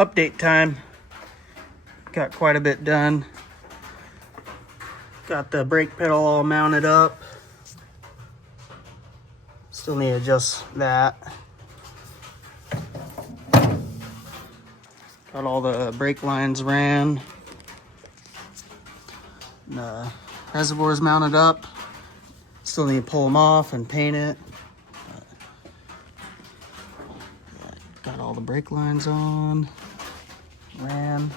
update time. Got quite a bit done. Got the brake pedal all mounted up. Still need to adjust that. Got all the brake lines ran. The reservoir's mounted up. Still need to pull them off and paint it. Got all the brake lines on. Ran.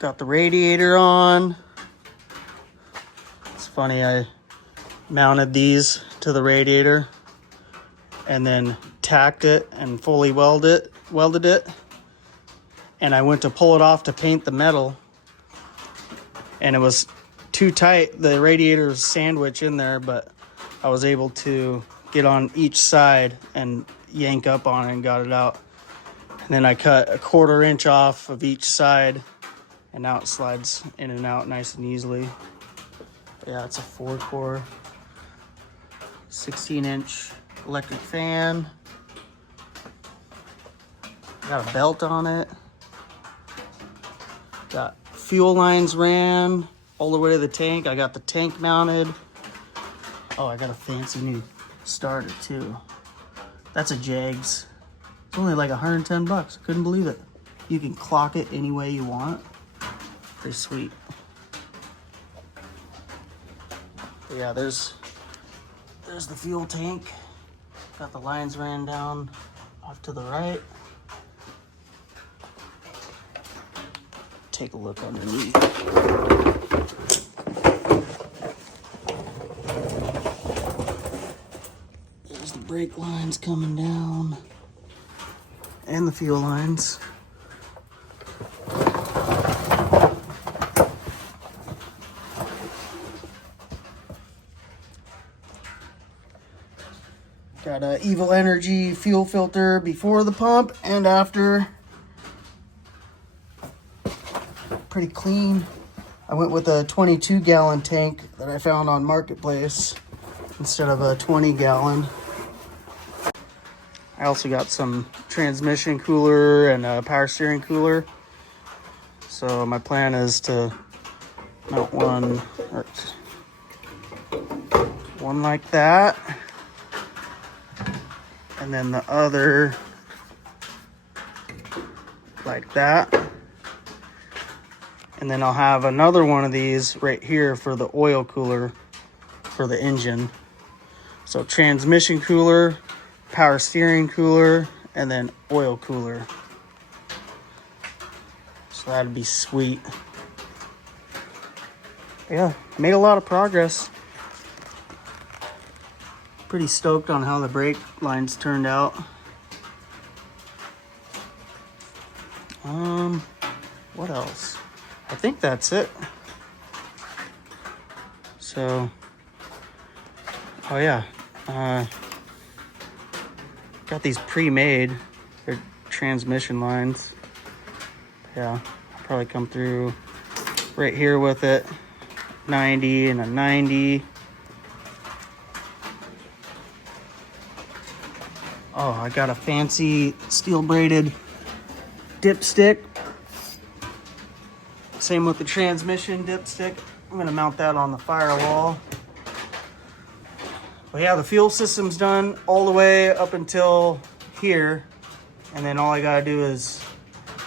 Got the radiator on. It's funny, I mounted these to the radiator and then tacked it and fully welded it. And I went to pull it off to paint the metal, and it was too tight. The radiator was sandwiched in there, but I was able to get on each side and yank up on it and got it out. And then I cut a 1/4 inch off of each side, and now it slides in and out nice and easily. But yeah, it's a 4-core, 16-inch electric fan. Got a belt on it. Got fuel lines ran all the way to the tank. I got the tank mounted. Oh, I got a fancy new starter too. That's a Jags. It's only like 110 bucks. I couldn't believe it. You can clock it any way you want. Pretty sweet. But yeah, there's the fuel tank. Got the lines ran down off to the right. Take a look underneath. There's the brake lines coming down and the fuel lines. Got a Evil Energy fuel filter before the pump and after. Pretty clean. I went with a 22-gallon tank that I found on Marketplace instead of a 20-gallon. I also got some transmission cooler and a power steering cooler. So my plan is to mount one like that, and then the other like that. And then I'll have another one of these right here for the oil cooler for the engine. So transmission cooler, power steering cooler, and then oil cooler. So that'd be sweet. Yeah, made a lot of progress. Pretty stoked on how the brake lines turned out. What else? I think that's it. So, oh yeah, got these pre-made. They're transmission lines. Yeah, I'll probably come through right here with it. 90 and a 90. Oh, I got a fancy steel braided dipstick. Same with the transmission dipstick. I'm gonna mount that on the firewall. But yeah, the fuel system's done all the way up until here. And then all I gotta do is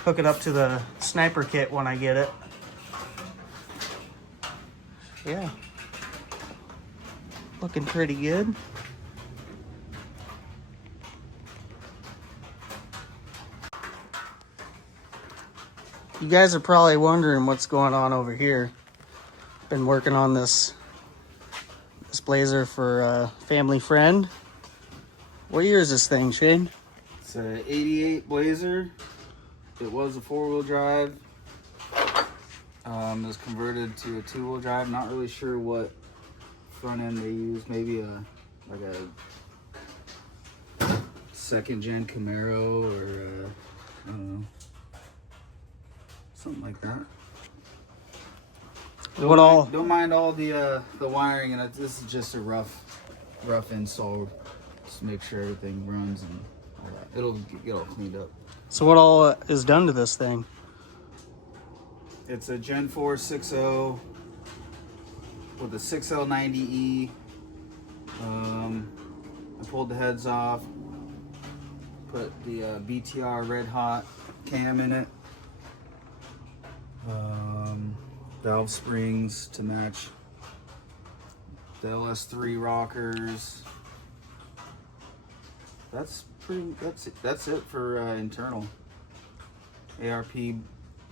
hook it up to the sniper kit when I get it. Yeah. Looking pretty good. You guys are probably wondering what's going on over here. Been working on this BLAZER for a family friend. What year is this thing, Shane? It's a 88 BLAZER. It was a 4-wheel drive. It was converted to a 2-wheel drive. Not really sure what front end they used. Maybe like a 2nd-gen Camaro or I don't know. Something like that. Don't mind all the wiring, and this is just a rough install, just to make sure everything runs and all that. it'll get all cleaned up. So what all is done to this thing? It's a Gen 4 6.0 with a 6L90E. I pulled the heads off, put the BTR Red Hot cam in it. Valve springs to match the LS3 rockers. That's it for internal. ARP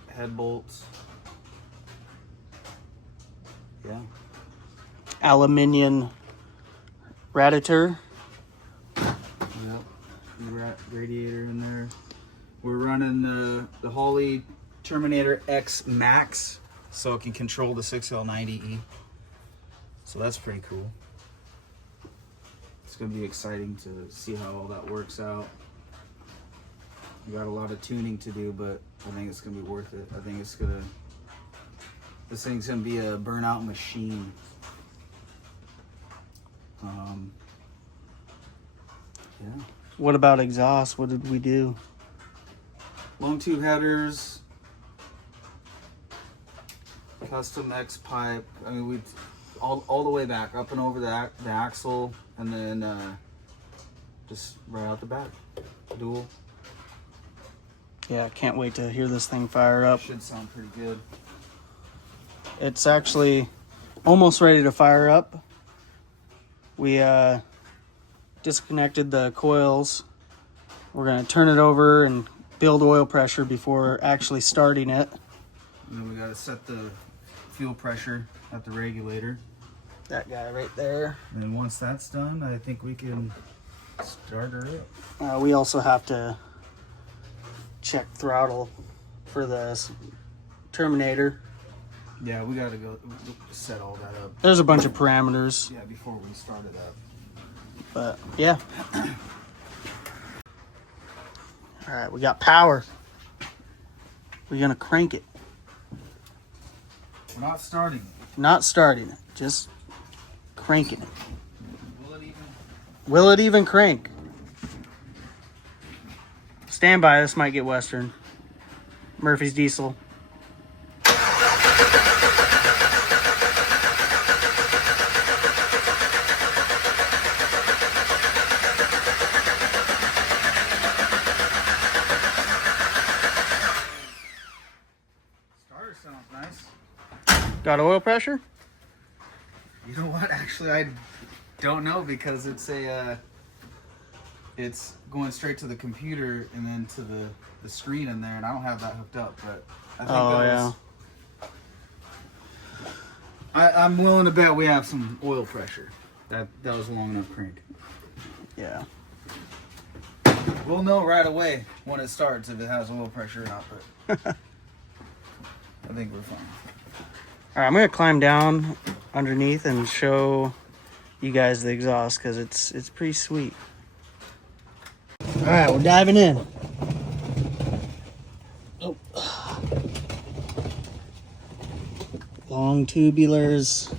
head bolts. Yeah. Aluminium radiator. Yep. Radiator in there. We're running the Holley Terminator X Max, so it can control the 6L90E. So that's pretty cool. It's gonna be exciting to see how all that works out. We got a lot of tuning to do, but I think it's gonna be worth it. I think this thing's gonna be a burnout machine. Yeah. What about exhaust? What did we do? Long tube headers, custom X pipe. I mean, we all the way back, up and over the axle, and then just right out the back, dual. Yeah, I can't wait to hear this thing fire up. Should sound pretty good. It's actually almost ready to fire up. We disconnected the coils. We're gonna turn it over and build oil pressure before actually starting it. And then we gotta set the fuel pressure at the regulator. That guy right there. And then once that's done, I think we can start her up. We also have to check throttle for the Terminator. Yeah, we gotta go set all that up. There's a bunch of parameters. Yeah, before we start it up. But yeah. All right, we got power. We're gonna crank it. We're not starting. Not starting it, just cranking it. Will it even? Will it even crank? Stand by, this might get Western. Murphy's Diesel. Starter sounds nice. Got oil pressure? You know what? Actually, I don't know because it's going straight to the computer and then to the screen in there, and I don't have that hooked up. But I think I'm willing to bet we have some oil pressure. That was a long enough crank. Yeah. We'll know right away when it starts if it has oil pressure or not. But I think we're fine. All right, I'm gonna climb down underneath and show you guys the exhaust because it's pretty sweet. All right, we're diving in. Oh. Long tubulars.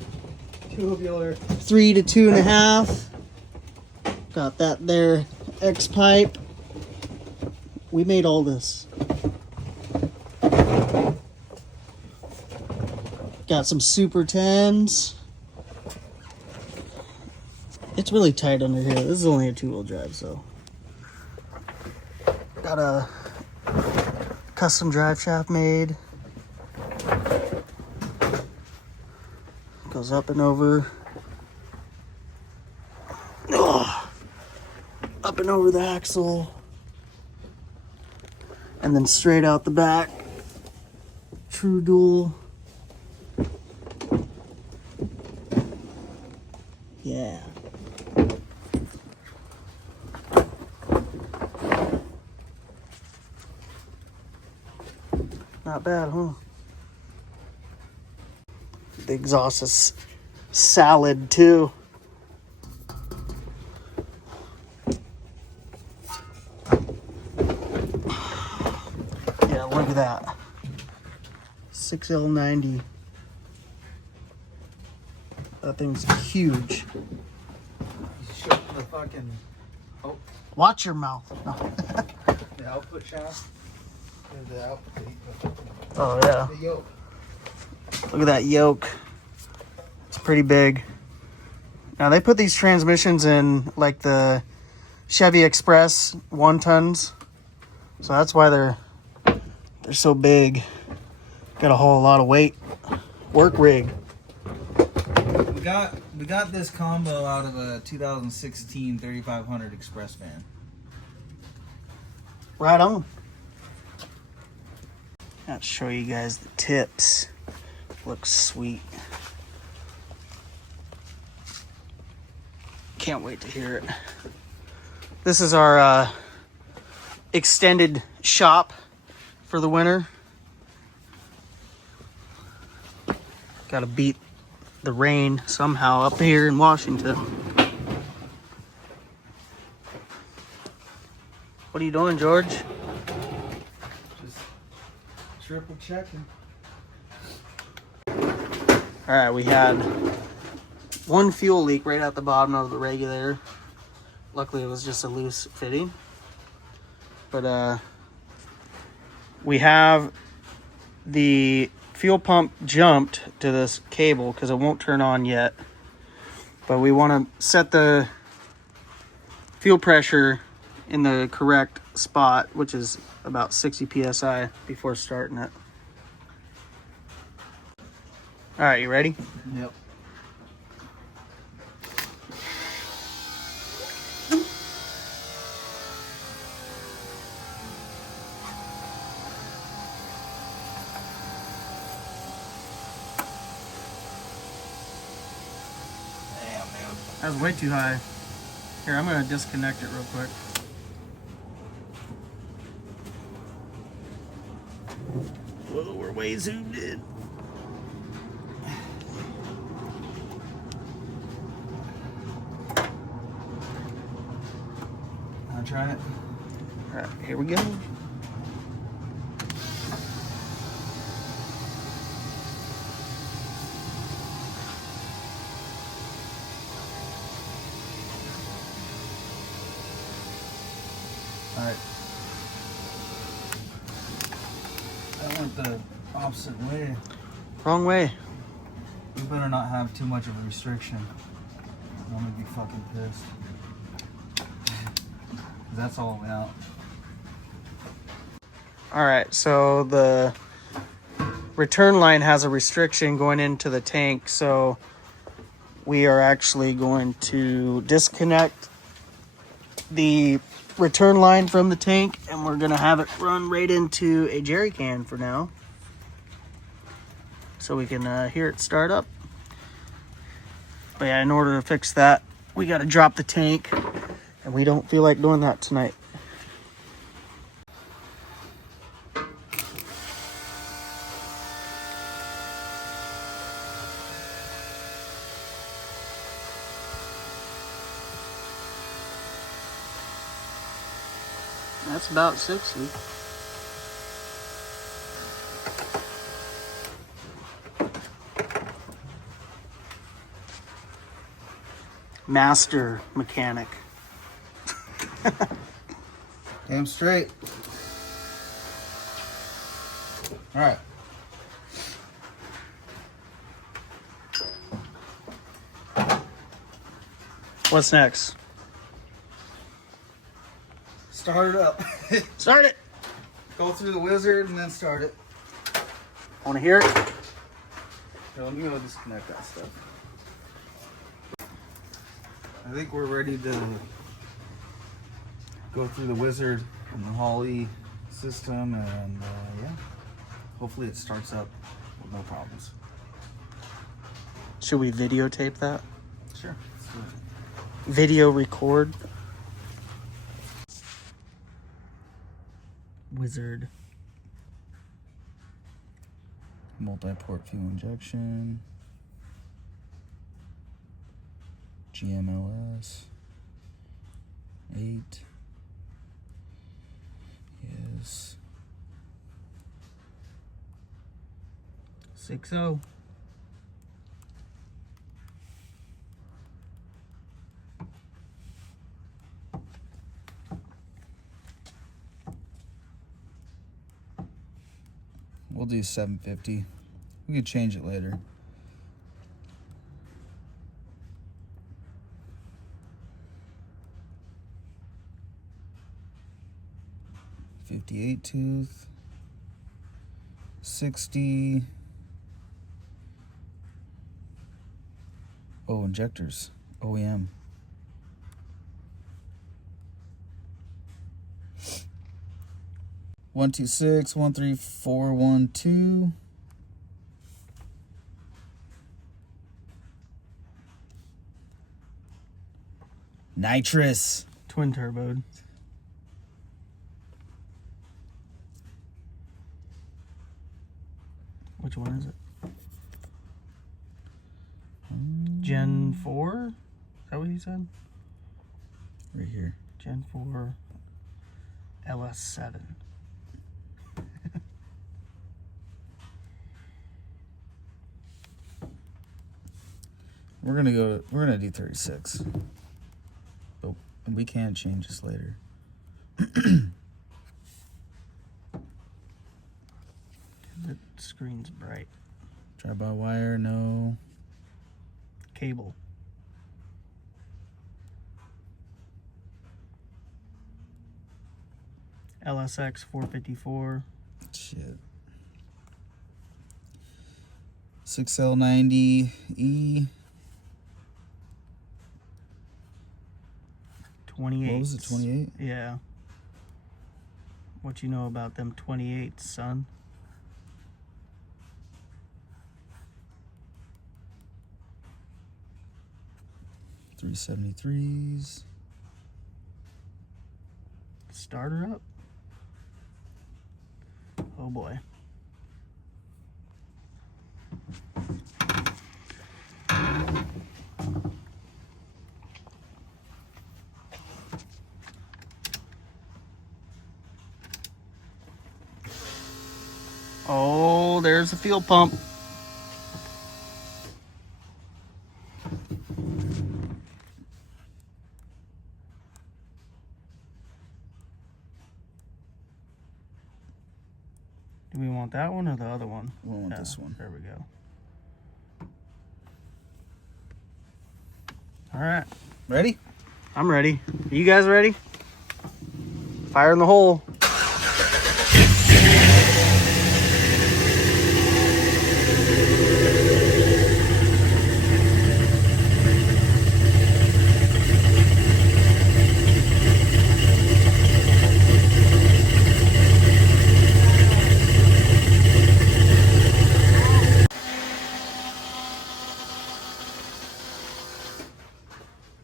Tubular. 3 to 2.5. Got that there. X pipe. We made all this. Got some Super 10s. It's really tight under here. This is only a 2-wheel drive, so. Got a custom drive shaft made. Goes up and over. Ugh. Up and over the axle. And then straight out the back. True dual. Yeah. Not bad, huh? The exhaust is salad too. Yeah, look at that. 6L90. That thing's huge. Shut the fucking. Oh. Watch your mouth. No. The output shaft is the output. Oh yeah. The yoke. Look at that yoke. It's pretty big. Now they put these transmissions in like the Chevy Express 1-tons. So that's why they're so big. Got a whole lot of weight. Work rig. We got this combo out of a 2016 3500 Express van. Right on. I'll show you guys the tips. Looks sweet. Can't wait to hear it. This is our extended shop for the winter. Got to beat the rain somehow up here in Washington. What are you doing, George? Just triple checking. All right, we had one fuel leak right at the bottom of the regulator. Luckily, it was just a loose fitting. But we have the fuel pump jumped to this cable because it won't turn on yet. But we want to set the fuel pressure in the correct spot, which is about 60 psi before starting it. All right, you ready? Yep. That was way too high. Here, I'm gonna disconnect it real quick. Whoa, we're way zoomed in. I'll try it. All right, here we go. All right. I went the opposite way. Wrong way. We better not have too much of a restriction. I'm gonna be fucking pissed. 'Cause that's all the way out. All right, so the return line has a restriction going into the tank, so we are actually going to disconnect the return line from the tank, and we're gonna have it run right into a jerry can for now, so we can hear it start up. But yeah, in order to fix that, we got to drop the tank, and we don't feel like doing that tonight. That's about 60. Master mechanic. Damn straight. All right. What's next? Start it up. Start it. Go through the wizard and then start it. Want to hear it? Here, let me go disconnect that stuff. I think we're ready to go through the wizard and the Holly system, and yeah, hopefully it starts up with no problems. Should we videotape that? Sure. Let's do it. Video record. Wizard. Multi-port fuel injection. GMLS 8 is 6-0. We'll do 750. We could change it later. .58 tooth. 60. Oh, injectors. OEM. One, 2, 6, 1, 3, 4, 1, 2. Nitrous. Twin turboed. Which one is it? Gen 4? Is that what you said? Right here. Gen 4 LS7. We're gonna do 36. But we can change this later. The screen's bright. Drive-by-wire, no. Cable. LSX 454. Shit. 6L90E. 28. What was it, 28? Yeah. What you know about them 28s, son? .373s. Starter up. Oh boy. Oh, there's the fuel pump. Do we want that one or the other one? We want this one. There we go. All right. Ready? I'm ready. Are you guys ready? Fire in the hole.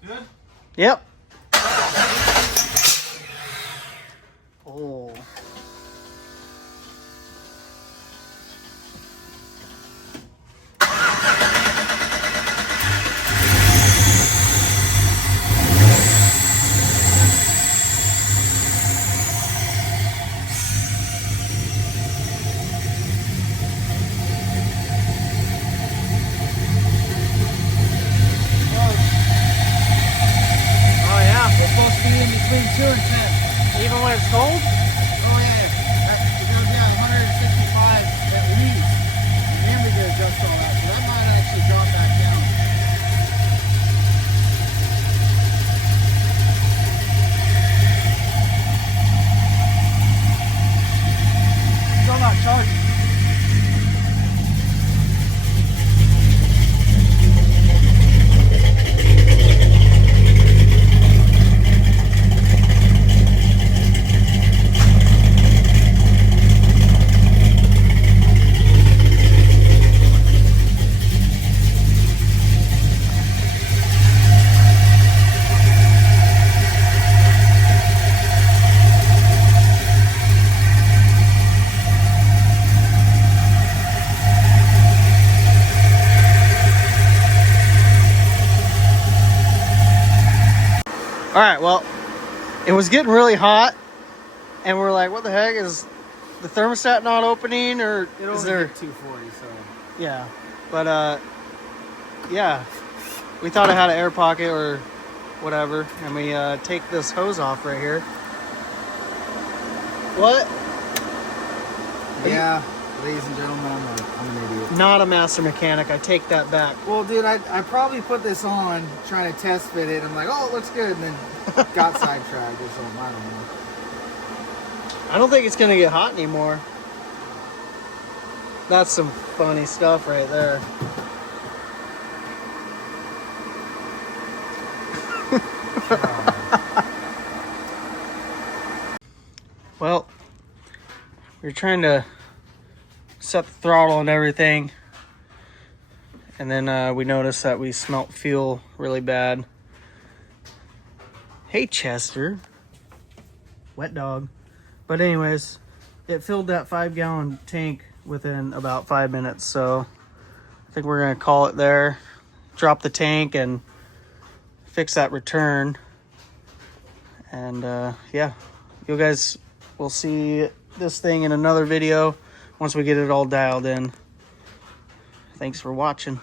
Good? Yep. Oh. Oh yeah. We're supposed to be in between 2 and 10. Even when it's cold? Oh yeah. It goes down 165 at least. And we did adjust all that. So that might actually drop back down. Still not charging. All right, well, it was getting really hot, and we're like, what the heck, is the thermostat not opening, or It is only there? hit 240, so. Yeah, but yeah, we thought it had an air pocket or whatever, and we take this hose off right here. What? Yeah. Ladies and gentlemen, I'm an idiot. Not a master mechanic. I take that back. Well, dude, I probably put this on trying to test fit it. I'm like, oh, it looks good, and then got sidetracked or something. I don't know. I don't think it's gonna get hot anymore. That's some funny stuff right there. Well, we're trying to set the throttle and everything, and then we noticed that we smelt fuel really bad. Hey, Chester. Wet dog. But anyways, it filled that 5-gallon tank within about 5 minutes, so I think we're gonna call it there, drop the tank and fix that return. And yeah, you guys will see this thing in another video once we get it all dialed in. Thanks for watching.